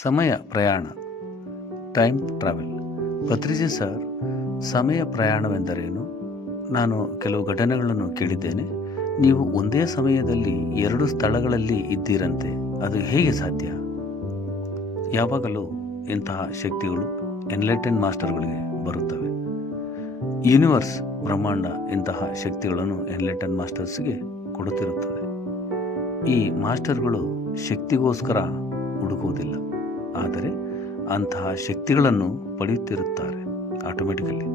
ಸಮಯ ಪ್ರಯಾಣ, time travel. Patriji sir, ಸಮಯ ಪ್ರಯಾಣವೆಂದರೇನು? ನಾನು ಕೆಲವು ಘಟನೆಗಳನ್ನು ಕೇಳಿದ್ದೇನೆ. ನೀವು ಒಂದೇ ಸಮಯದಲ್ಲಿ 2 ಸ್ಥಳಗಳಲ್ಲಿ ಇದ್ದೀರಂತೆ, ಅದು ಹೇಗೆ ಸಾಧ್ಯ? ಯಾವಾಗಲೂ ಇಂತಹ ಶಕ್ತಿಗಳು ಎನ್ಲೈಟನ್ ಮಾಸ್ಟರ್ಗಳಿಗೆ ಬರುತ್ತವೆ. ಯೂನಿವರ್ಸ್, ಬ್ರಹ್ಮಾಂಡ ಇಂತಹ ಶಕ್ತಿಗಳನ್ನು ಎನ್ಲೈಟನ್ ಮಾಸ್ಟರ್ಸ್ಗೆ ಕೊಡುತ್ತಿರುತ್ತದೆ. ಈ ಮಾಸ್ಟರ್ಗಳು ಶಕ್ತಿಗೋಸ್ಕರ ಹುಡುಕುವುದಿಲ್ಲ, ಆದರೆ ಅಂತಹ ಶಕ್ತಿಗಳನ್ನು ಪಡೆಯುತ್ತಿರುತ್ತಾರೆ ಆಟೋಮೆಟಿಕಲಿ.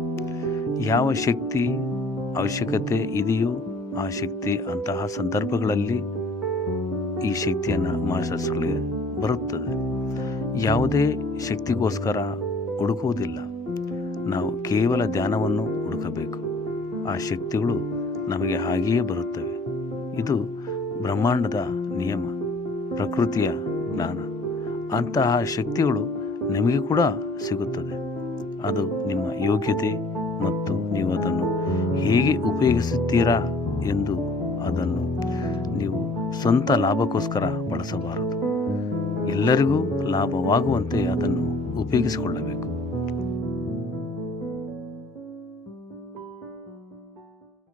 ಯಾವ ಶಕ್ತಿ ಅವಶ್ಯಕತೆ ಇದೆಯೋ ಆ ಶಕ್ತಿ ಅಂತಹ ಸಂದರ್ಭಗಳಲ್ಲಿ ಈ ಶಕ್ತಿಯನ್ನು ಮಾಸ್ಟರ್ಸ್ಗಳಿಗೆ ಬರುತ್ತದೆ. ಯಾವುದೇ ಶಕ್ತಿಗೋಸ್ಕರ ಹುಡುಕುವುದಿಲ್ಲ, ನಾವು ಕೇವಲ ಧ್ಯಾನವನ್ನು ಹುಡುಕಬೇಕು. ಆ ಶಕ್ತಿಗಳು ನಮಗೆ ಹಾಗೆಯೇ ಬರುತ್ತವೆ. ಇದು ಬ್ರಹ್ಮಾಂಡದ ನಿಯಮ, ಪ್ರಕೃತಿಯ ಜ್ಞಾನ. ಅಂತಹ ಶಕ್ತಿಗಳು ನಿಮಗೆ ಕೂಡ ಸಿಗುತ್ತದೆ. ಅದು ನಿಮ್ಮ ಯೋಗ್ಯತೆ ಮತ್ತು ನೀವು ಅದನ್ನು ಹೇಗೆ ಉಪಯೋಗಿಸುತ್ತೀರಾ ಎಂದು. ಅದನ್ನು ನೀವು ಸ್ವಂತ ಲಾಭಕ್ಕೋಸ್ಕರ ಬಳಸಬಾರದು. ಎಲ್ಲರಿಗೂ ಲಾಭವಾಗುವಂತೆ ಅದನ್ನು ಉಪಯೋಗಿಸಿಕೊಳ್ಳಬೇಕು.